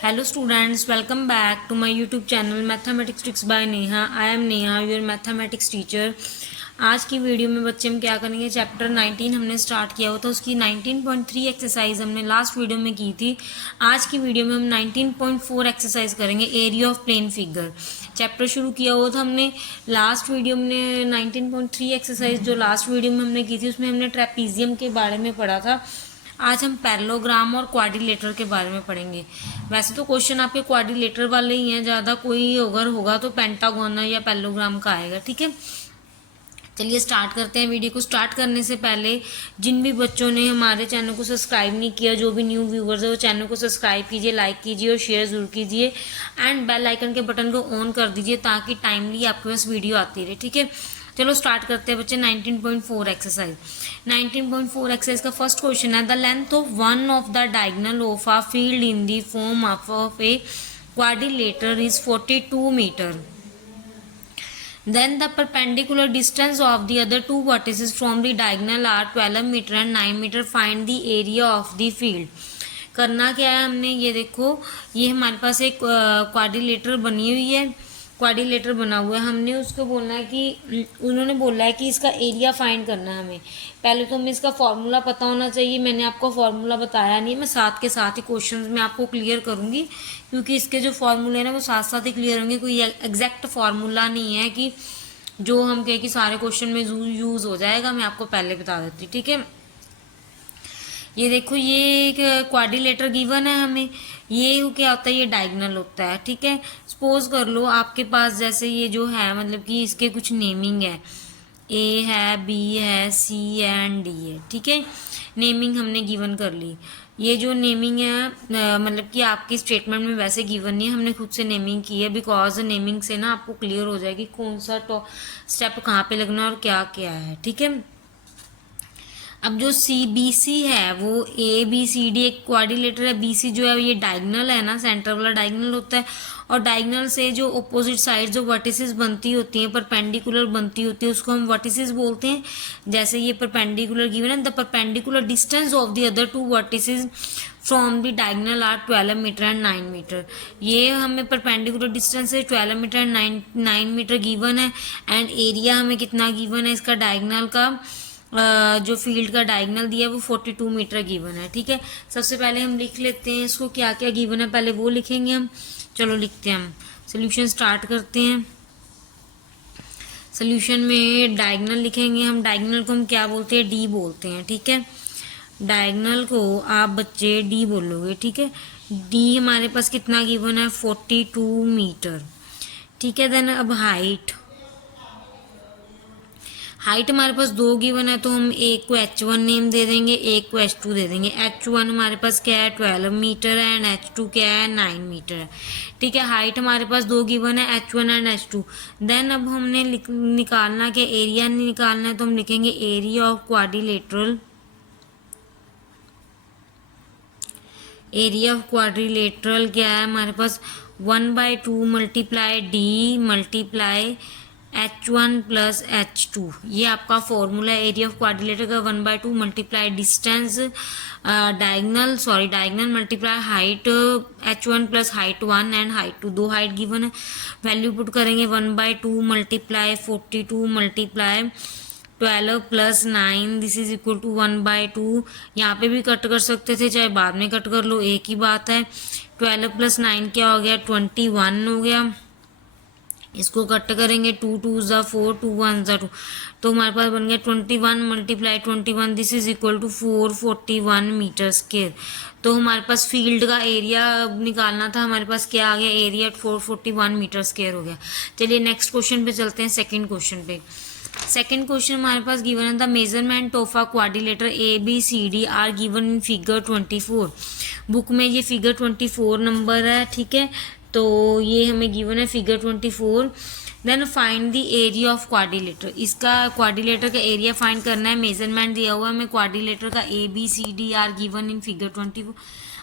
Hello students, welcome back to my YouTube channel Mathematics Tricks by Neha. I am Neha, your mathematics teacher. आज की video में बच्चे हम क्या करेंगे, चैप्टर 19 हमने स्टार्ट किया हुआ था, उसकी 19.3 एक्सरसाइज हमने लास्ट वीडियो में की थी। आज की वीडियो में हम 19.4 एक्सरसाइज करेंगे, area of plane figure. Chapter शुरू किया हुआ था हमने लास्ट वीडियो में 19.3 एक्सरसाइज जो लास्ट वीडियो में हमने की थी उसमें हमने ट्रेपीजियम के बारे में पढ़ा था। आज हम पैरेललोग्राम और क्वाड्रिलेटर के बारे में पढ़ेंगे। वैसे तो क्वेश्चन आपके क्वाड्रिलेटर वाले ही हैं ज़्यादा, कोई अगर होगा तो पेंटागोनल या पैरेललोग्राम का आएगा। ठीक है, चलिए स्टार्ट करते हैं। वीडियो को स्टार्ट करने से पहले जिन भी बच्चों ने हमारे चैनल को सब्सक्राइब नहीं किया, जो भी न्यू व्यूवर्स है वो चैनल को सब्सक्राइब कीजिए, लाइक कीजिए और शेयर जरूर कीजिए एंड बेल आइकन के बटन को ऑन कर दीजिए ताकि टाइमली आपके पास वीडियो आती रहे। ठीक है, चलो स्टार्ट करते हैं बच्चे। 19.4 एक्सरसाइज। 19.4 एक्सरसाइज का फर्स्ट क्वेश्चन है, the length of one of the diagonal of a field in the form of a quadrilateral is 42 metre. Then the perpendicular distance of the other two vertices from the diagonal are 12 meter and 9 meter. Find the area of the field. करना क्या है हमने, ये देखो ये हमारे पास एक quadrilateral बनी हुई है, क्वाड्रिलेटर बना हुआ है। हमने उसको बोलना है कि उन्होंने बोला है कि इसका एरिया फाइंड करना है हमें। पहले तो हमें इसका फॉर्मूला पता होना चाहिए। मैंने आपको फॉर्मूला बताया नहीं है, मैं साथ के साथ ही क्वेश्चन में आपको क्लियर करूँगी क्योंकि इसके जो फॉर्मूले हैं ना वो साथ साथ ही क्लियर होंगे। कोई एग्जैक्ट फार्मूला नहीं है कि जो हम कहें कि सारे क्वेश्चन में यूज़ हो जाएगा, मैं आपको पहले बता देती। ठीक है, ये देखो ये एक क्वाड्रिलेटर गिवन है हमें। ये क्या होता है, ये डायगोनल होता है। ठीक है, सपोज कर लो आपके पास जैसे ये जो है मतलब कि इसके कुछ नेमिंग है, ए है, बी है, सी है एंड डी है। ठीक है, नेमिंग हमने गिवन कर ली। ये जो नेमिंग है मतलब कि आपकी स्टेटमेंट में वैसे गिवन नहीं है, हमने खुद से नेमिंग की है बिकॉज नेमिंग से ना आपको क्लियर हो जाएगी कौन सा स्टेप कहाँ पे लगना है और क्या क्या है। ठीक है, अब जो सी बी सी है वो ए बी सी डी एक क्वाड्रिलेटर है। बी सी जो है ये डायगोनल है ना, सेंटर वाला डायगोनल होता है। और डायगोनल से जो अपोजिट साइड जो वर्टिसेस बनती होती हैं, परपेंडिकुलर बनती होती है, उसको हम वर्टिसेस बोलते हैं। जैसे ये परपेंडिकुलर गिवन है, the perpendicular distance of the other two vertices from the diagonal are 12 metre and 9 metre. ये हमें परपेंडिकुलर डिस्टेंस है 12 मीटर एंड 9 मीटर गिवन है। एंड एरिया हमें कितना गिवन है इसका डायगोनल का, जो फील्ड का डायगोनल दिया है वो 42 मीटर गिवन है। ठीक है, सबसे पहले हम लिख लेते हैं इसको क्या क्या गिवन है, पहले वो लिखेंगे हम। चलो लिखते हैं, हम सोल्यूशन स्टार्ट करते हैं। सोल्यूशन में डायगोनल लिखेंगे हम। डायगोनल को हम क्या बोलते हैं, डी बोलते हैं। ठीक है, डायगोनल को आप बच्चे डी बोलोगे। ठीक है, डी हमारे पास कितना गिवन है, 42 मीटर। ठीक है, देन अब हाइट हमारे पास दो गिवन है तो हम एक को h1 नेम दे देंगे, एक को h2 दे देंगे। h1 हमारे पास क्या है, 12 मीटर है एंड h2 क्या है, 9 मीटर है। ठीक है, हाइट हमारे पास दो गिवन है, h1 एंड h2। देन अब हमने निकालना क्या, एरिया निकालना है तो हम लिखेंगे area of quadrilateral. Area of quadrilateral क्या है हमारे पास, 1/2 multiply D multiply h1 plus h2। ये आपका फॉर्मूला है एरिया ऑफ क्वाड्रिलेटर का, 1/2 multiply distance diagonal multiply height h1 plus height 1 and height 2, दो हाइट गिवन है। वैल्यू पुट करेंगे 1/2 multiply 42 multiply 12 plus 9, this is equal to 1/2। यहाँ पे भी कट कर सकते थे, चाहे बाद में कट कर लो, एक ही बात है। 12 प्लस 9 क्या हो गया, 21 हो गया। इसको कट करेंगे, 2 2 ज़ा 4, 2 1 ज़ा 2, तो हमारे पास बन गया 21 multiply 21, this is equal to 441 metre square. तो हमारे पास फील्ड का एरिया निकालना था, हमारे पास क्या आ गया, एरिया 441 मीटर स्क्वायर हो गया। चलिए नेक्स्ट क्वेश्चन पे चलते हैं, सेकंड क्वेश्चन पे। सेकंड क्वेश्चन हमारे पास गिवन है, the measurement of a quadrilateral A B C D are given in figure 24। Book में ये फिगर 24 नंबर है। ठीक है, तो ये हमें गिवन है figure 24। Then find the area of quadrilateral. इसका क्वाड्रिलेटर का एरिया फाइंड करना है, मेजरमेंट दिया हुआ है हमें क्वाड्रिलेटर का, A B C D are given in figure 24।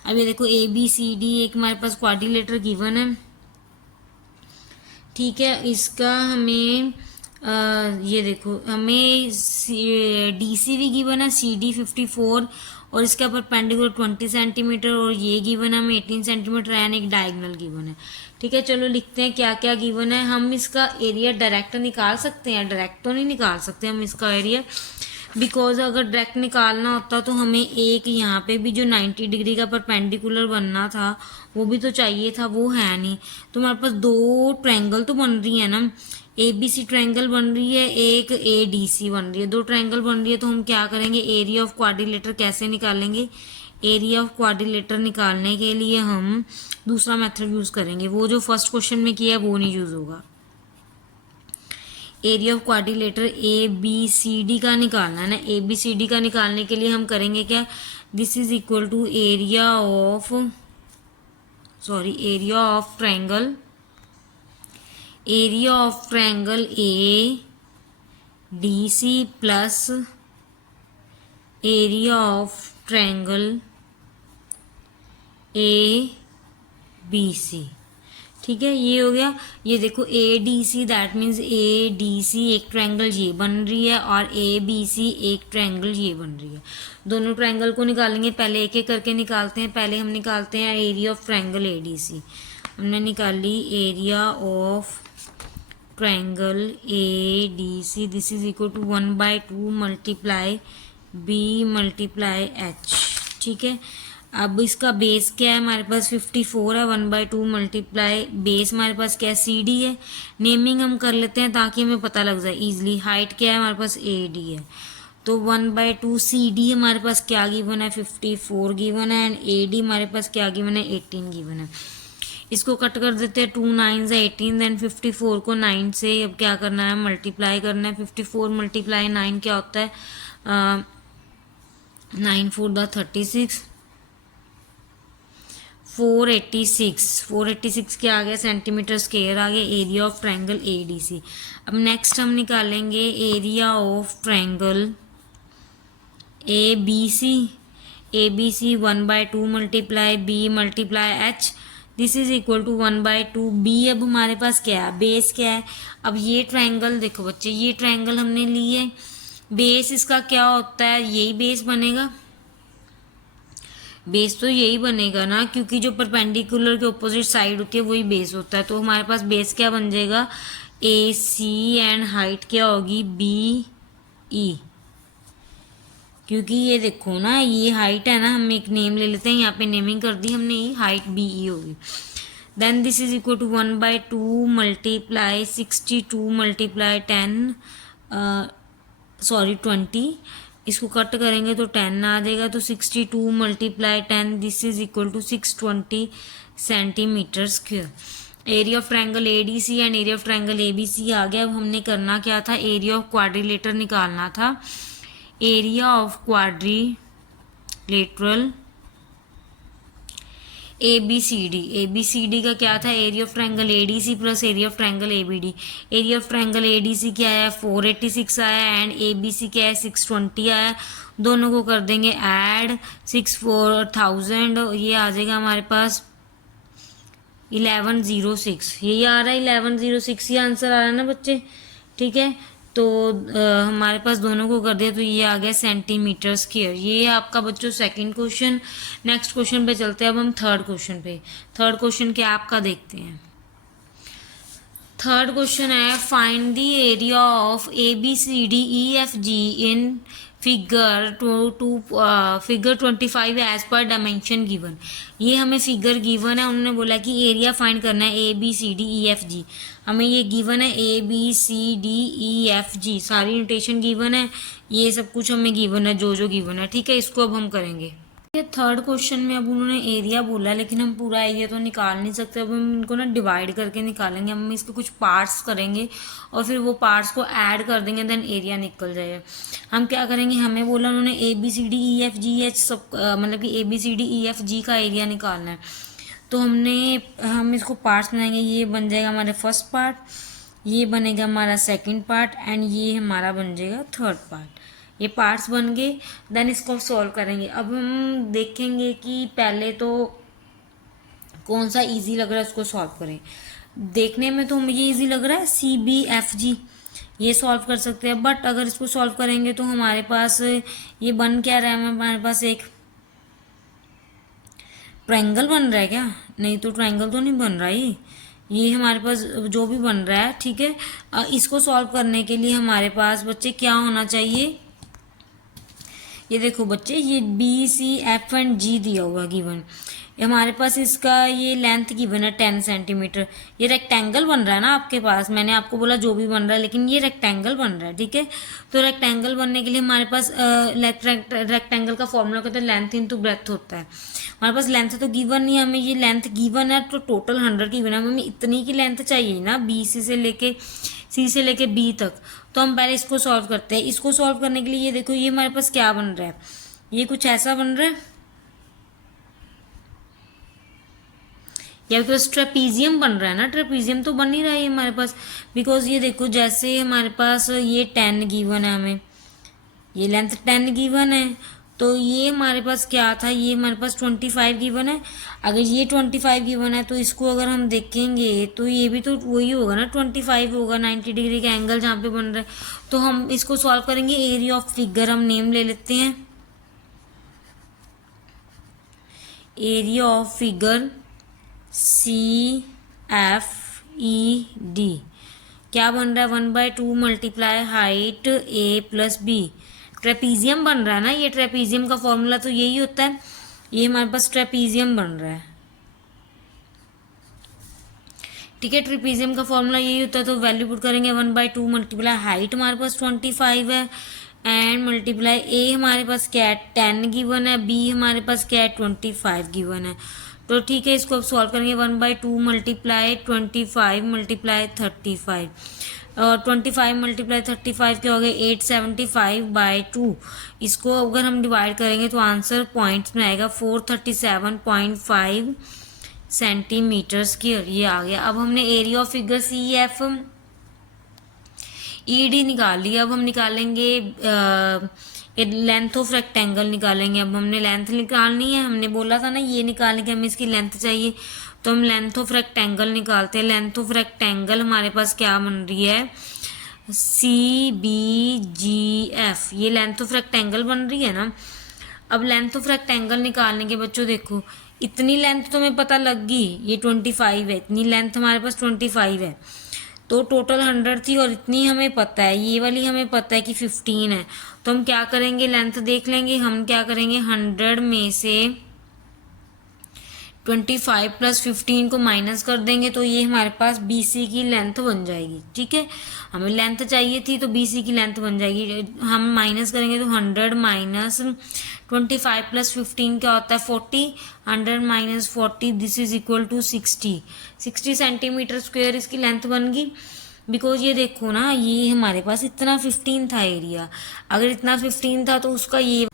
अब ये देखो ए बी सी डी एक हमारे पास क्वाड्रिलेटर गिवन है। ठीक है, इसका हमें ये देखो हमें डी सी भी गिवन है, सी डी 54 और इसका परपेंडिकुलर 20 सेंटीमीटर और ये गिवन है हमें 18 सेंटीमीटर एंड एक डायगोनल गिवन है। ठीक है, चलो लिखते हैं क्या क्या गिवन है। हम इसका एरिया डायरेक्ट निकाल सकते हैं, डायरेक्ट तो नहीं निकाल सकते हम इसका एरिया, बिकॉज अगर डायरेक्ट निकालना होता तो हमें एक यहाँ पे भी जो 90 डिग्री का परपेंडिकुलर बनना था वो भी तो चाहिए था, वो है नहीं। तो हमारे पास दो ट्रायंगल तो बन रही है ना, ए बी सी ट्रायंगल बन रही है, एक ए डी सी बन रही है, दो ट्रायंगल बन रही है। तो हम क्या करेंगे, एरिया ऑफ क्वाड्रिलेटर कैसे निकालेंगे, एरिया ऑफ क्वाड्रिलेटर निकालने के लिए हम दूसरा मेथड यूज करेंगे, वो जो फर्स्ट क्वेश्चन में किया है वो नहीं यूज होगा। Area of quadrilateral A B C D का निकालना है ना, ए बी सी डी का निकालने के लिए हम करेंगे क्या, this is equal to area of triangle, area of triangle A D C plus area of triangle A B C. ठीक है, ये हो गया। ये देखो A D C, that means A D C एक ट्रायंगल ये बन रही है और ए बी सी एक ट्रायंगल ये बन रही है। दोनों ट्रायंगल को निकालेंगे, पहले एक एक करके निकालते हैं। पहले हम निकालते हैं area of triangle A D C. हमने निकाली area of triangle A D C, this is equal to 1/2 multiply B multiply H. ठीक है, अब इसका बेस क्या है, हमारे पास 54 है, 1/2 मल्टीप्लाई बेस हमारे पास क्या है, सी डी है। नेमिंग हम कर लेते हैं ताकि हमें पता लग जाए इजीली। हाइट क्या है हमारे पास, ए डी है, तो 1/2 सी डी हमारे पास क्या गिवन है, 54 गिवन है, एंड ए डी हमारे पास क्या गिवन है, 18 गिवन है। इसको कट कर देते हैं, 2 9 से 18, देन 54 को 9 से अब क्या करना है, मल्टीप्लाई करना है। 54 मल्टीप्लाई 9 क्या होता है, 9 4 36, 486 क्या आ गया, सेंटीमीटर स्क्वायर आ गया, area of triangle A D C. अब नेक्स्ट हम निकालेंगे area of triangle A B C. A B C 1/2 multiply B multiply H, this is equal to 1/2 B. अब हमारे पास क्या है, बेस क्या है। अब ये ट्रायंगल देखो बच्चे, ये ट्रायंगल हमने ली है, बेस इसका क्या होता है, यही बेस बनेगा, बेस तो यही बनेगा ना, क्योंकि जो परपेंडिकुलर के ऑपोजिट साइड होती है वही बेस होता है। तो हमारे पास बेस क्या बन जाएगा, ए सी, एंड हाइट क्या होगी, बी ई। क्योंकि ये देखो ना, ये हाइट है ना, हम एक नेम ले लेते हैं, यहाँ पे नेमिंग कर दी हमने, ये हाइट बी ई होगी। Then this is equal to 1/2 multiply 62 multiply 20, इसको कट करेंगे तो 10 आ जाएगा, तो 62 multiply 10, this is equal to 620 centimetre square. Area of triangle A D C and area of triangle A B C आ गया। अब हमने करना क्या था, एरिया ऑफ क्वाड्रिलेटर निकालना था। Area of quadrilateral A B C D का क्या था, area of triangle A D C plus area of triangle A B D. Area of triangle A D C क्या है, 486 आया, एंड ए बी सी क्या है, 620 आया। दोनों को कर देंगे ऐड, 64000, ये आ जाएगा हमारे पास 1106। यही आ रहा है 1106, ये आंसर आ रहा है ना बच्चे। ठीक है, तो हमारे पास दोनों को कर दिया, तो ये आ गया सेंटीमीटर स्क्वायर। ये आपका बच्चों सेकंड क्वेश्चन। नेक्स्ट क्वेश्चन पे चलते हैं अब हम थर्ड क्वेश्चन पे। थर्ड क्वेश्चन क्या आपका देखते हैं। थर्ड क्वेश्चन है, find the area of A B C D E F G in figure figure 25 as per dimension given. ये हमें फिगर गिवन है, उन्होंने बोला कि एरिया फाइंड करना है A B C D E F G. हमें ये गिवन है A B C D E F G, सारी नोटेशन गिवन है, ये सब कुछ हमें गिवन है, जो गिवन है। ठीक है, इसको अब हम करेंगे। थर्ड क्वेश्चन में अब उन्होंने एरिया बोला, लेकिन हम पूरा एरिया तो निकाल नहीं सकते। अब हम इनको ना डिवाइड करके निकालेंगे, हम इसके कुछ पार्ट्स करेंगे और फिर वो पार्ट्स को ऐड कर देंगे, देन एरिया निकल जाएगा। हम क्या करेंगे, हमें बोला उन्होंने A B C D E F G H सब, मतलब कि A B C D E F G का एरिया निकालना है। तो हम इसको पार्ट्स बनाएंगे। ये बन जाएगा हमारा फर्स्ट पार्ट, ये बनेगा हमारा सेकेंड पार्ट, एंड ये हमारा बन जाएगा थर्ड पार्ट। ये पार्ट्स बन गए, देन इसको सॉल्व करेंगे। अब हम देखेंगे कि पहले तो कौन सा इजी लग रहा है उसको सॉल्व करें। देखने में तो मुझे इजी लग रहा है सी बी एफ जी, ये सॉल्व कर सकते हैं, बट अगर इसको सॉल्व करेंगे तो हमारे पास ये बन क्या रहा है, हमारे पास एक ट्रायंगल बन रहा है क्या? नहीं तो ट्रायंगल तो नहीं बन रहा ये हमारे पास जो भी बन रहा है, ठीक है। इसको सॉल्व करने के लिए हमारे पास बच्चे क्या होना चाहिए? ये देखो बच्चे, ये बी सी एफ एंड जी दिया हुआ गिवन, हमारे पास इसका ये लेंथ गिवन है 10 सेंटीमीटर। ये रेक्टेंगल बन रहा है ना आपके पास, मैंने आपको बोला जो भी बन रहा है, लेकिन ये रेक्टेंगल बन रहा है, ठीक है। तो रेक्टेंगल बनने के लिए हमारे पास रेक्टेंगल का फॉर्मूला कहते हैं लेंथ इंटू ब्रेथ होता है। हमारे पास लेंथ तो गिवन नहीं है, हमें ये लेंथ गिवन है तो टोटल 100 की गिवन है, हमें इतनी की लेंथ चाहिए ना, सी से लेके बी तक। तो हम पहले इसको सॉल्व करते हैं। इसको सॉल्व करने के लिए ये देखो, ये हमारे पास क्या बन रहा है, ये कुछ ऐसा बन रहा है, या बिकॉज ट्रेपीजियम बन रहा है ना, ट्रेपीजियम तो बन ही रहा है हमारे पास। बिकॉज ये देखो, जैसे हमारे पास ये 10 गिवन है, हमें ये लेंथ 10 गिवन है, तो ये हमारे पास क्या था, ये हमारे पास 25 गिवन है। अगर ये 25 गिवन है तो इसको अगर हम देखेंगे तो ये भी तो वही होगा ना, 25 होगा, 90 डिग्री का एंगल जहाँ पे बन रहा है। तो हम इसको सॉल्व करेंगे। एरिया ऑफ फिगर हम नेम ले लेते हैं, एरिया ऑफ फिगर CFED क्या बन रहा है, 1/2 मल्टीप्लाई हाइट A+B। ट्रेपीजियम बन रहा है ना, ये ट्रेपीजियम का फॉर्मूला तो यही होता है, ये हमारे पास ट्रेपीजियम बन रहा है, ठीक है। ट्रेपीजियम का फॉर्मूला यही होता है, तो वैल्यू पुट करेंगे 1/2 मल्टीप्लाई हाइट हमारे पास 25 है, एंड मल्टीप्लाई ए हमारे पास क्या है 10 गिवन है, बी हमारे पास क्या है 25 गिवन है। तो ठीक है, इसको अब सॉल्व करेंगे। 1/2 मल्टीप्लाई 25 मल्टीप्लाई 35, और 25 मल्टीप्लाई 35 क्या हो गया 875/2। इसको अगर हम डिवाइड करेंगे तो आंसर पॉइंट्स में आएगा 437.5 सेंटीमीटर स्क्वायर, ये आ गया। अब हमने एरिया ऑफ फिगर CFED निकाल लिया। अब हम निकालेंगे लेंथ ऑफ रेक्टेंगल निकालेंगे। अब हमने लेंथ निकालनी है, हमने बोला था ना ये निकालने के हमें इसकी लेंथ चाहिए, तो हम लेंथ ऑफ रेक्टेंगल निकालते हैं। लेंथ ऑफ रेक्टेंगल हमारे पास क्या बन रही है, CBGF, ये लेंथ ऑफ रेक्टेंगल बन रही है ना। अब लेंथ ऑफ रेक्टेंगल निकालने के बच्चों देखो, इतनी लेंथ तो हमें पता लग गई, ये 25 है, इतनी लेंथ हमारे पास 25 है, तो टोटल 100 थी, और इतनी हमें पता है, ये वाली हमें पता है कि 15 है। तो हम क्या करेंगे, लेंथ देख लेंगे। हम क्या करेंगे, 100 में से 25 + 15 को माइनस कर देंगे, तो ये हमारे पास BC की लेंथ बन जाएगी, ठीक है। हमें लेंथ चाहिए थी तो BC की लेंथ बन जाएगी। हम माइनस करेंगे तो 100 माइनस 25 + 15 क्या होता है 40, 100 minus 40 this is equal to 60 centimetre square इसकी लेंथ बन गई। बिकॉज ये देखो ना, ये हमारे पास इतना 15 था एरिया, अगर इतना 15 था तो उसका ये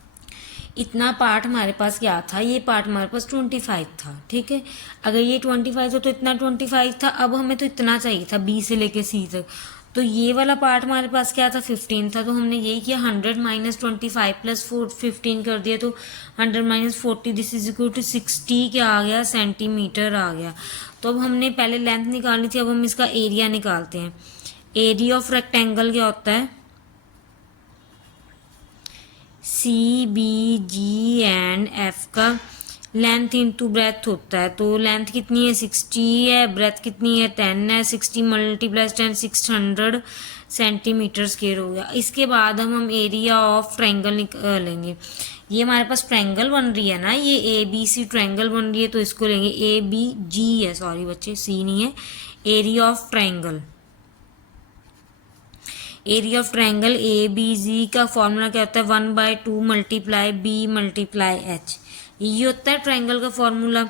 इतना पार्ट हमारे पास क्या था, ये पार्ट हमारे पास 25 था, ठीक है। अगर ये 25 था तो इतना 25 था। अब हमें तो इतना चाहिए था B से लेके C तक, तो ये वाला पार्ट हमारे पास क्या था 15 था, तो हमने यही किया 100 माइनस 25 + 15 कर दिया, तो 100 minus 40 this is equal to 60 क्या आ गया, सेंटीमीटर आ गया। तो अब हमने पहले लेंथ निकालनी थी, अब हम इसका एरिया निकालते हैं। एरिया ऑफ रेक्टेंगल क्या होता है, CBG एंड F का लेंथ इंटू ब्रेथ होता है। तो लेंथ कितनी है 60 है, ब्रेथ कितनी है 10 है, 60 × 10 600 सेंटीमीटर स्क्वायर हो गया। इसके बाद हम एरिया ऑफ ट्रायंगल निकालेंगे। ये हमारे पास ट्रायंगल बन रही है ना, ये ABC ट्रायंगल बन रही है, तो इसको लेंगे ABG है, सॉरी बच्चे C नहीं है, area of triangle. Area of triangle ABG का फॉर्मूला क्या होता है 1/2 मल्टीप्लाई B मल्टीप्लाई H, ये होता है ट्रायंगल का फॉर्मूला।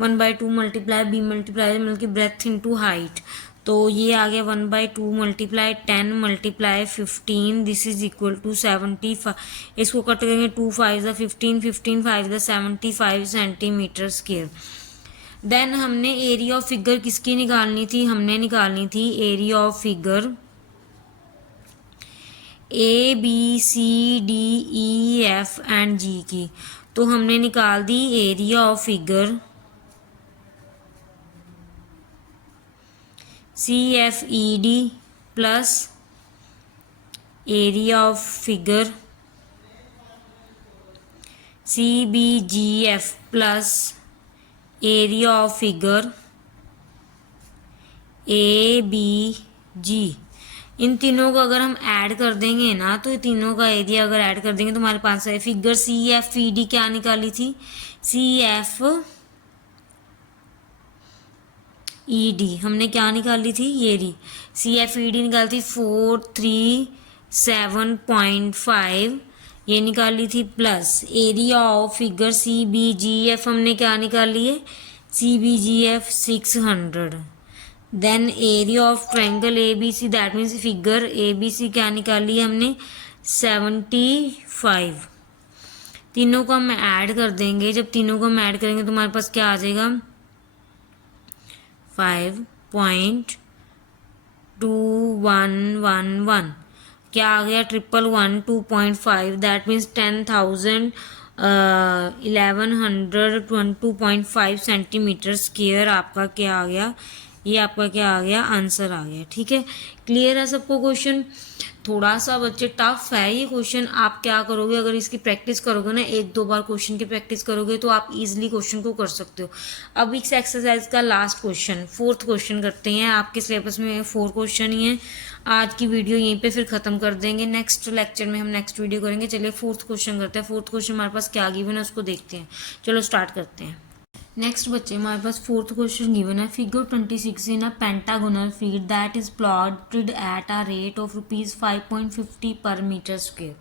1/2 मल्टीप्लाई B मल्टीप्लाई मतलब ब्रेथ इंटू हाइट, तो ये आ गया 1/2 multiply 10 multiply 15 this is equal to 75। इसको कट करेंगे 2 5 15 15 5 75 सेंटीमीटर स्क्वायर। देन हमने एरिया ऑफ फिगर किसकी निकालनी थी, हमने निकालनी थी area of figure ABCDEF and G की। तो हमने निकाल दी area of figure CFED plus area of figure CBGF plus area of figure A B G, इन तीनों को अगर हम ऐड कर देंगे ना, तो तीनों का एरिया अगर ऐड कर देंगे तो हमारे पास है figure C F E D क्या निकाली थी, सी एफ ई डी हमने क्या निकाली थी, ये D C F E D निकाली थी 437.5 ये निकाली थी, plus area of figure C B G F हमने क्या निकाली है, C B G F 600। Then area of triangle A B C, that means figure A B C क्या निकाली है हमने, 75। तीनों को हम ऐड कर देंगे, जब तीनों को हम ऐड करेंगे तो हमारे पास क्या आ जाएगा, 5.2111 क्या आ गया, 111 2.5 दैट मीन्स 10,000 1102.5 सेंटीमीटर स्क्वायर आपका क्या आ गया, ये आपका क्या आ गया, आंसर आ गया। ठीक है, क्लियर है सबको क्वेश्चन। थोड़ा सा बच्चे टफ है ये क्वेश्चन, आप क्या करोगे, अगर इसकी प्रैक्टिस करोगे ना, एक दो बार क्वेश्चन की प्रैक्टिस करोगे तो आप इजीली क्वेश्चन को कर सकते हो। अब इस एक्सरसाइज का लास्ट क्वेश्चन, फोर्थ क्वेश्चन करते हैं। आपके सिलेबस में 4 क्वेश्चन ही हैं। आज की वीडियो यहीं पे फिर खत्म कर देंगे, नेक्स्ट लेक्चर में हम नेक्स्ट वीडियो करेंगे। चलिए फोर्थ क्वेश्चन करते हैं। फोर्थ क्वेश्चन हमारे पास क्या गिवन है उसको देखते हैं। चलो स्टार्ट करते हैं। नेक्स्ट बच्चे हमारे पास फोर्थ क्वेश्चन गिवन है, figure 26 in a pentagonal field that is plotted at a rate of ₹5.50 पर मीटर स्क्वायर।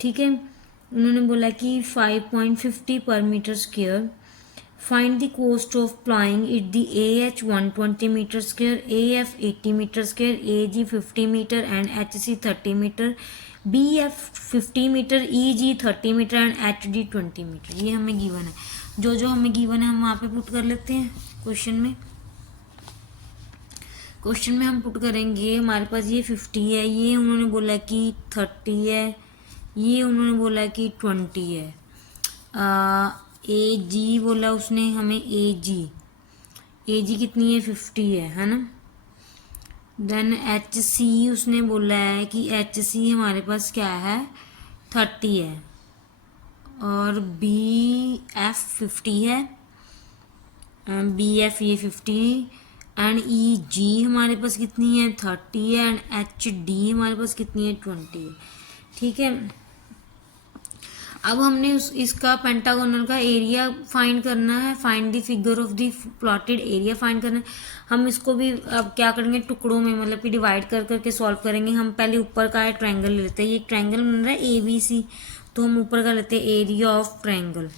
ठीक है, उन्होंने बोला कि 5.50 पर metre square, find the cost of ploughing it the AH 120 metre square, AF 80 metre square, AG 50 metre and HC 30 metre, BF 50 metre, EG 30 metre and HD 20 metre. ये हमें given है। जो जो हमें गिवन है हम वहाँ पे पुट कर लेते हैं क्वेश्चन में। क्वेश्चन में हम पुट करेंगे, हमारे पास ये 50 है, ये उन्होंने बोला कि 30 है, ये उन्होंने बोला कि 20 है। AG बोला उसने हमें, AG कितनी है, 50 है ना। देन HC उसने बोला है कि HC हमारे पास क्या है, 30 है, और BF 50 है, BF ये 50 एंड EG हमारे पास कितनी है, 30 है, एंड HD हमारे पास कितनी है, 20 है। ठीक है, अब हमने इसका पेंटागोनल का एरिया फाइंड करना है, find the figure of the plotted area find करना है। हम इसको भी अब क्या करेंगे, टुकड़ों में मतलब कि डिवाइड कर करके सॉल्व करेंगे। हम पहले ऊपर का ट्रायंगल ले लेते हैं, ये ट्रायंगल बन रहा है ABC, तो हम ऊपर का लेते हैं area of triangle,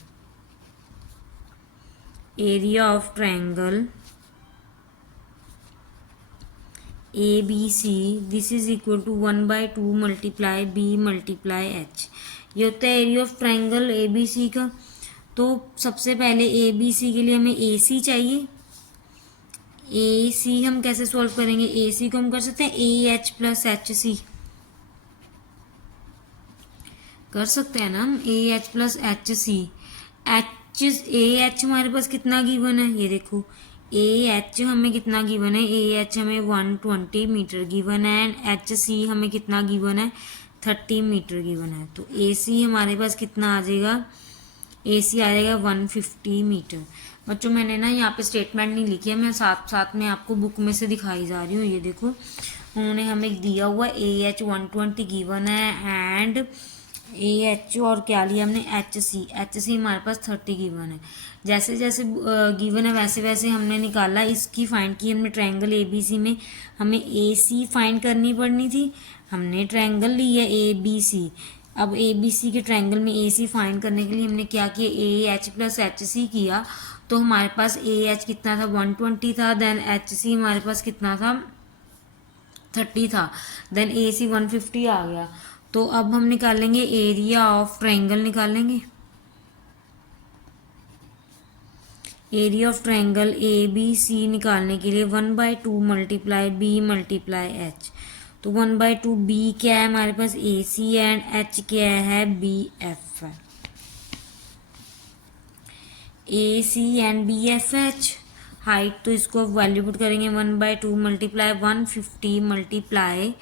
area of triangle ABC, this is equal to 1/2 multiply B multiply H। ये होता है एरिया ऑफ ट्रायंगल ABC का। तो सबसे पहले ABC के लिए हमें AC चाहिए। AC हम कैसे सॉल्व करेंगे, AC को हम कर सकते हैं AH प्लस HC, कर सकते हैं ना हम, AH प्लस HC। AH हमारे पास कितना गिवन है, ये देखो AH हमें कितना गिवन है, AH हमें 120 मीटर गिवन है, एंड HC हमें कितना गिवन है, 30 मीटर गिवन है। तो AC हमारे पास कितना आ जाएगा, AC आ जाएगा 150 मीटर। बच्चों मैंने ना यहाँ पे स्टेटमेंट नहीं लिखी है, मैं साथ साथ में आपको बुक में से दिखाई जा रही हूँ। ये देखो उन्होंने हमें दिया हुआ AH 120 गिवन है, एंड AH और क्या लिया हमने, HC हमारे पास 30 गिवन है। जैसे जैसे गिवन है वैसे वैसे हमने निकाला, इसकी फाइंड की हमने ट्रायंगल ABC में। हमें AC फाइंड करनी पड़नी थी, हमने ट्रायंगल लिया ABC। अब ABC के ट्रायंगल में AC फाइंड करने के लिए हमने क्या किया, AH प्लस HC किया, तो हमारे पास AH कितना था, 120 था, देन HC हमारे पास कितना था, 30 था, देन AC 150 आ गया। तो अब हम निकालेंगे एरिया ऑफ ट्रायंगल, निकालेंगे एरिया ऑफ ट्रायंगल ABC निकालने के लिए 1/2 मल्टीप्लाई B मल्टीप्लाई H। तो 1/2 B क्या है हमारे पास, AC, एंड H क्या है, BF है। AC एंड BFH हाइट, तो इसको वैल्यू पुट करेंगे 1/2 मल्टीप्लाई 150 मल्टीप्लाई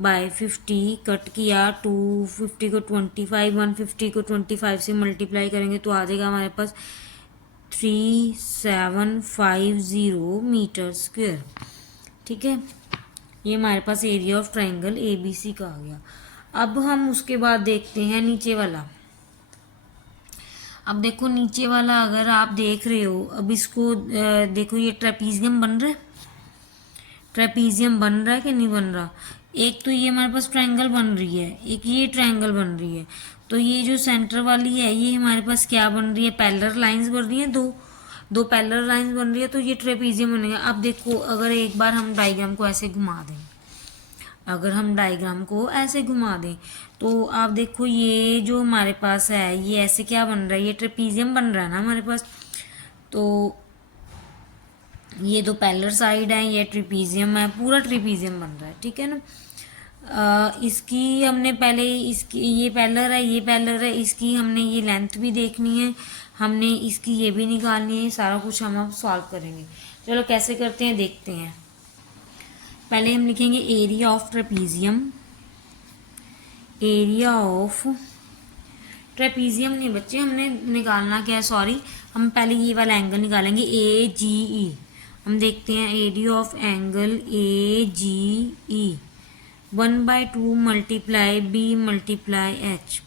बाय 50, कट किया 250 को 25, 150 को 25 से मल्टीप्लाई करेंगे तो आ जाएगा हमारे पास 3750 मीटर स्क्वायर। ठीक है, ये हमारे पास एरिया ऑफ ट्राइंगल ABC का आ गया। अब हम उसके बाद देखते हैं नीचे वाला। अब देखो नीचे वाला अगर आप देख रहे हो, अब इसको देखो, ये ट्रेपीजियम बन रहा है, ट्रेपीजियम बन रहा है कि नहीं बन रहा। एक तो ये हमारे पास ट्रायंगल बन रही है, एक ये ट्रायंगल बन रही है। तो ये जो सेंटर वाली है ये हमारे पास क्या बन रही है, पैरेलल लाइंस बन रही है, दो दो पैरेलल लाइंस बन रही है, तो ये ट्रेपीजियम बनेगा। अब देखो अगर एक बार हम डायग्राम को ऐसे घुमा दें, अगर हम डायग्राम को ऐसे घुमा दें तो आप देखो ये जो हमारे पास है ये ऐसे क्या बन रहा है, ये ट्रेपीजियम बन रहा है ना हमारे पास। तो ये दो पैरेलल साइड है, ये ट्रेपीजियम है, पूरा ट्रेपीजियम बन रहा है। ठीक है ना। इसकी हमने पहले, इसकी ये पैरेलल है, ये पैरेलल है, इसकी हमने ये लेंथ भी देखनी है, हमने इसकी ये भी निकालनी है। सारा कुछ हम अब सॉल्व करेंगे। चलो कैसे करते हैं देखते हैं। पहले हम लिखेंगे area of trapezium. Area of trapezium नहीं बच्चे, हमने निकालना क्या है, सॉरी, हम पहले ये वाला एंगल निकालेंगे AGE। हम देखते हैं area of angle AGE 1/2 multiply B multiply H।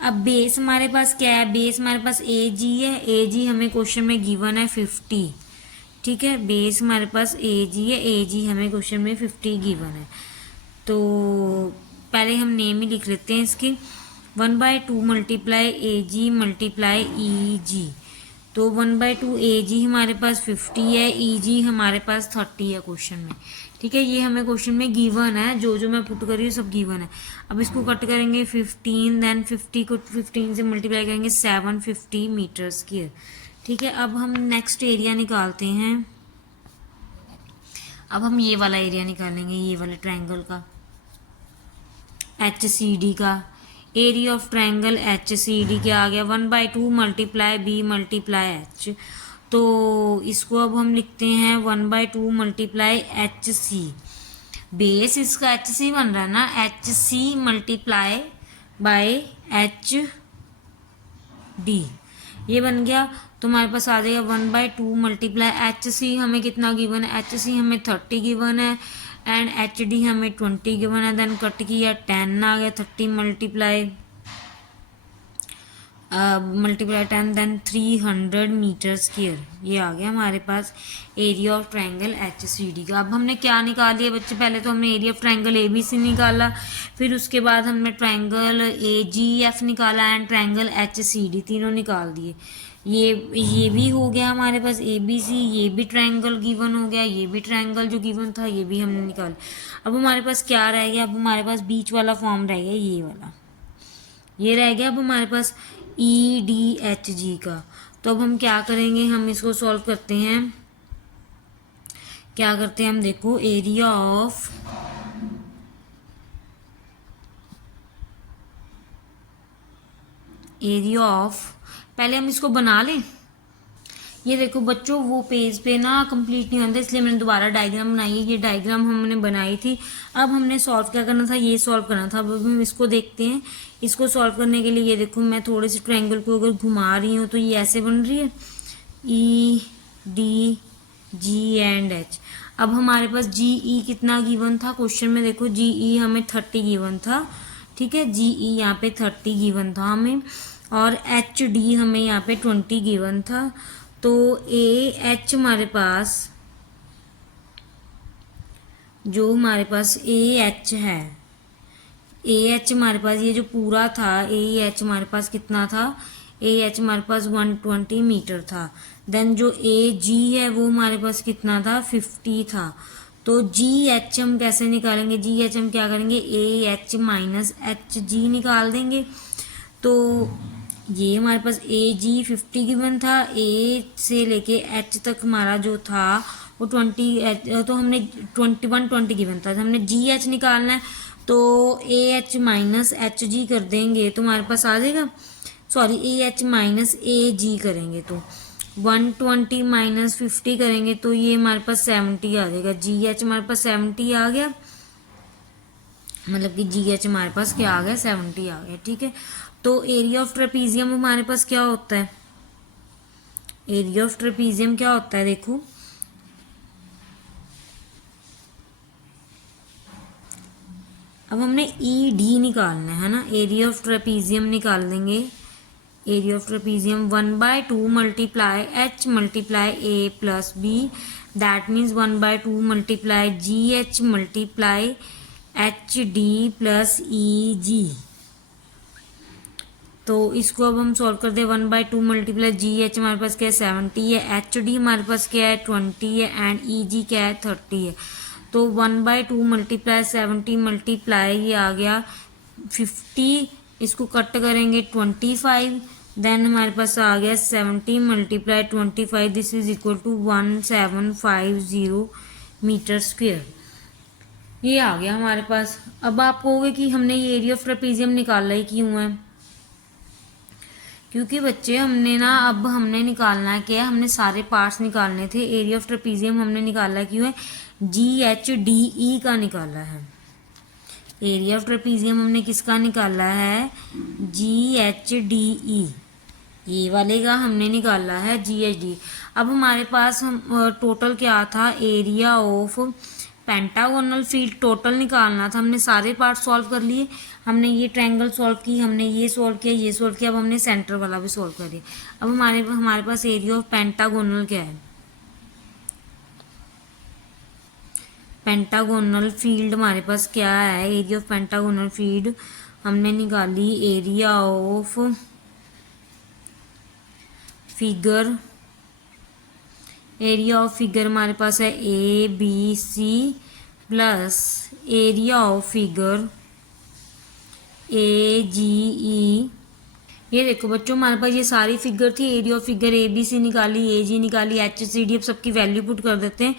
अब बेस हमारे पास क्या है, बेस हमारे पास AG है, AG हमें क्वेश्चन में गिवन है 50। ठीक है, बेस हमारे पास AG है, AG हमें क्वेश्चन में 50 गिवन है। तो पहले हम नेम ही लिख लेते हैं इसकी, 1/2 मल्टीप्लाई AG मल्टीप्लाई EG। तो 1/2 AG हमारे पास 50 है, EG हमारे पास 30 है क्वेश्चन में। ठीक है, ये हमें क्वेश्चन में गिवन है, जो जो मैं पुट कर रही हूँ सब गिवन है। अब इसको कट करेंगे 15, देन 50 को 15 से मल्टीप्लाई करेंगे 750 मीटर स्क्वायर। ठीक है, अब हम नेक्स्ट एरिया निकालते हैं। अब हम ये वाला एरिया निकालेंगे, ये वाले ट्रायंगल का, HCD का। एरिया ऑफ ट्रायंगल HCD क्या आ गया, 1/2 मल्टीप्लाई B मल्टीप्लाई H। तो इसको अब हम लिखते हैं 1/2 मल्टीप्लाई HC। बेस इसका HC बन रहा है ना, HC मल्टीप्लाई बाय HD, ये बन गया। तो हमारे पास आ जाएगा 1/2 मल्टीप्लाई HC, हमें कितना गिवन है, HC हमें 30 गिवन है, एंड HD हमें 20 गिवन है। देन कट किया 10 आ गया, 30 मल्टीप्लाई 10, देन 300 मीटर स्क्वायर। ये आ गया हमारे पास एरिया ऑफ ट्रायंगल HCD का। अब हमने क्या निकाल दिया बच्चे, पहले तो हमने एरिया ऑफ ट्रायंगल ABC निकाला, फिर उसके बाद हमने ट्रायंगल AGF निकाला एंड ट्रायंगल HCD, तीनों निकाल दिए। ये भी हो गया हमारे पास ABC, ये भी ट्रायंगल गिवन हो गया, ये भी ट्रायंगल जो गिवन था ये भी हमने निकाला। अब हमारे पास क्या रह गया, अब हमारे पास बीच वाला फॉर्म रह गया, ये वाला, ये रह गया अब हमारे पास EDHG का। तो अब हम क्या करेंगे, हम इसको सॉल्व करते हैं। क्या करते हैं हम, देखो एरिया ऑफ पहले हम इसको बना लें। ये देखो बच्चों, वो पेज पे ना कंप्लीट नहीं होता, इसलिए मैंने दोबारा डायग्राम बनाई है। ये डायग्राम हमने बनाई थी, अब हमने सॉल्व क्या करना था, ये सॉल्व करना था। अब हम इसको देखते हैं। इसको सॉल्व करने के लिए ये देखो, मैं थोड़े से ट्रायंगल को अगर घुमा रही हूँ तो ये ऐसे बन रही है, EDG एंड H। अब हमारे पास GE कितना गिवन था क्वेश्चन में, देखो GE हमें 30 गिवन था। ठीक है, GE यहाँ पे 30 गिवन था हमें, और HD हमें यहाँ पे 20 गिवन था। तो AH हमारे पास, जो हमारे पास AH है, AH हमारे पास ये जो पूरा था, AH हमारे पास कितना था, AH हमारे पास 120 मीटर था। देन जो AG है वो हमारे पास कितना था, 50 था। तो GH हम कैसे निकालेंगे, GH हम क्या करेंगे, AH माइनस HG निकाल देंगे। तो ये हमारे पास AG 50 गिवन था, A से लेके H तक हमारा जो था वो 20, तो हमने 20 गिवन था, तो हमने GH निकालना है। तो AH माइनस HG कर देंगे तो हमारे पास आ जाएगा, सॉरी AH माइनस AG करेंगे तो 120 माइनस 50 करेंगे तो ये हमारे पास 70 आ जाएगा। GH हमारे पास 70 आ गया, मतलब कि GH हमारे पास क्या आ गया, 70 आ गया। ठीक है, तो एरिया ऑफ ट्रेपीजियम हमारे पास क्या होता है, एरिया ऑफ ट्रेपीजियम क्या होता है, देखो अब हमने ई डी निकालना है ना, एरिया ऑफ ट्रेपीजियम निकाल देंगे। Area of trapezium 1/2 multiply H multiply A plus B, that means 1/2 multiply G H multiply H D plus E G. तो इसको अब हम सॉल्व कर दे, 1/2 मल्टीप्लाई जी एच हमारे पास क्या है 70 है, एच डी हमारे पास क्या है 20 है, एंड ई जी क्या है 30 है। तो 1/2 मल्टीप्लाई 70 मल्टीप्लाई ये आ गया 50, इसको कट करेंगे 25, देन हमारे पास आ गया 70 multiply 25, this is equal to 1750 metre square. ये आ गया हमारे पास। अब आप कहोगे कि हमने ये एरिया ऑफ ट्रेपीजियम निकाला ही क्यों है, क्योंकि बच्चे हमने ना अब हमने निकालना है क्या है, हमने सारे पार्ट्स निकालने थे। एरिया ऑफ ट्रेपीजियम हमने निकाला क्यों है, जी एच डी ई का निकाला है। एरिया ऑफ ट्रेपीजियम हमने किसका निकाला है, जी एच डी ई, ये वाले का हमने निकाला है जी एच डी। अब हमारे पास टोटल क्या था, area of pentagonal field total निकालना था। हमने सारे पार्ट सॉल्व कर लिए, हमने ये ट्रायंगल सॉल्व की, हमने ये सॉल्व किया, ये सॉल्व किया, अब हमने सेंटर वाला भी सॉल्व कर दिया। अब हमारे पास एरिया ऑफ पेंटागोनल क्या है, पेंटागोनल फील्ड हमारे पास क्या है, एरिया ऑफ पेंटागोनल फील्ड हमने निकाली, area of figure, area of figure हमारे पास है A B C plus area of figure A G E. ये देखो बच्चों हमारे पास ये सारी फिगर थी, area of figure A B C निकाली, ए जी निकाली, एच सी डी। अब सबकी वैल्यू पुट कर देते हैं।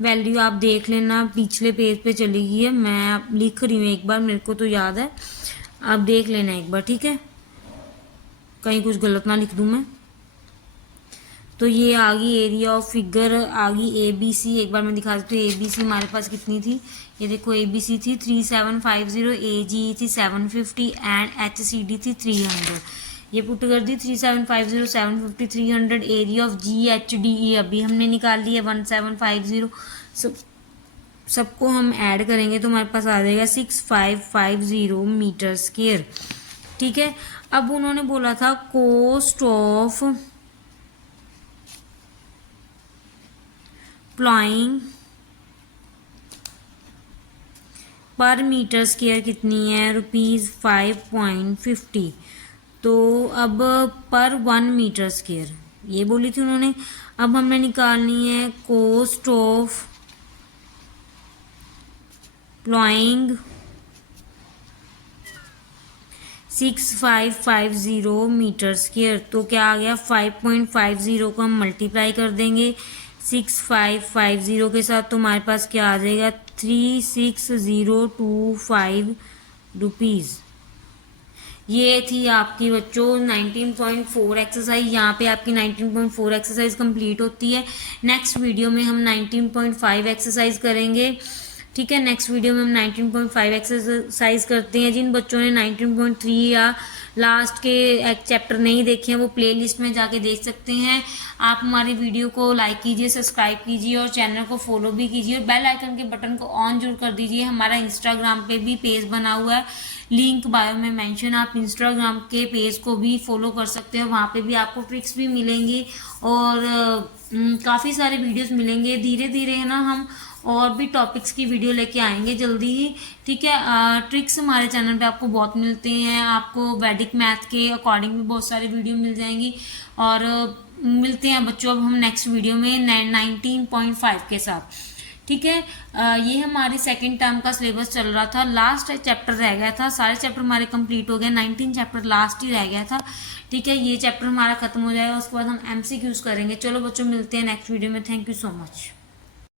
वैल्यू आप देख लेना, पिछले पेज पे चली गई है, मैं लिख रही हूँ एक बार, मेरे को तो याद है, आप देख लेना एक बार, ठीक है, कहीं कुछ गलत ना लिख दूँ मैं। तो ये आ गई एरिया ऑफ फिगर, आ गई ए बी सी। एक बार मैं दिखा देती हूँ ए बी सी हमारे पास कितनी थी, ये देखो ए बी सी थी 3750, ए जी थी 750 एंड एच सी डी थी 300। ये पुट कर दी 3750 750 300। Area of ji H D E अभी हमने निकाल ली है 1750। सबको हम ऐड करेंगे तो हमारे पास आ जाएगा 6550 मीटर स्क्वायर, ठीक है। अब उन्होंने बोला था कोस्ट ऑफ प्लॉइंग पर मीटर स्क्वायर कितनी है, ₹5.50। तो अब पर 1 मीटर स्क्वायर ये बोली थी उन्होंने। अब हमें निकालनी है cost of ploughing 6550 metre square. तो क्या आ गया 5.50 को हम मल्टीप्लाई कर देंगे 6550 के साथ, तो हमारे पास क्या आ जाएगा 36025 रुपीज़। ये थी आपकी बच्चों 19.4 एक्सरसाइज। यहाँ पे आपकी 19.4 एक्सरसाइज कंप्लीट होती है। नेक्स्ट वीडियो में हम 19.5 एक्सरसाइज करेंगे, ठीक है। नेक्स्ट वीडियो में हम 19.5 एक्सरसाइज करते हैं। जिन बच्चों ने 19.3 या लास्ट के एक चैप्टर नहीं देखे हैं वो प्लेलिस्ट में जाके देख सकते हैं। आप हमारी वीडियो को लाइक कीजिए, सब्सक्राइब कीजिए और चैनल को फॉलो भी कीजिए और बेल आइकन के बटन को ऑन जरूर कर दीजिए। हमारा इंस्टाग्राम पे भी पेज बना हुआ है, लिंक बायो में मेंशन, आप इंस्टाग्राम के पेज को भी फॉलो कर सकते हो। वहाँ पे भी आपको ट्रिक्स भी मिलेंगी और काफ़ी सारे वीडियोस मिलेंगे। धीरे धीरे है ना हम और भी टॉपिक्स की वीडियो लेके आएंगे जल्दी ही, ठीक है। ट्रिक्स हमारे चैनल पे आपको बहुत मिलते हैं, आपको वैदिक मैथ के अकॉर्डिंग भी बहुत सारी वीडियो मिल जाएंगी। और मिलते हैं बच्चों अब हम नेक्स्ट वीडियो में 19.5 के साथ, ठीक है। ये हमारे सेकेंड टर्म का सिलेबस चल रहा था, लास्ट चैप्टर रह गया था, सारे चैप्टर हमारे कंप्लीट हो गए, 19 चैप्टर लास्ट ही रह गया था, ठीक है। ये चैप्टर हमारा खत्म हो जाएगा, उसके बाद हम MCQs करेंगे। चलो बच्चों मिलते हैं नेक्स्ट वीडियो में। Thank you so much.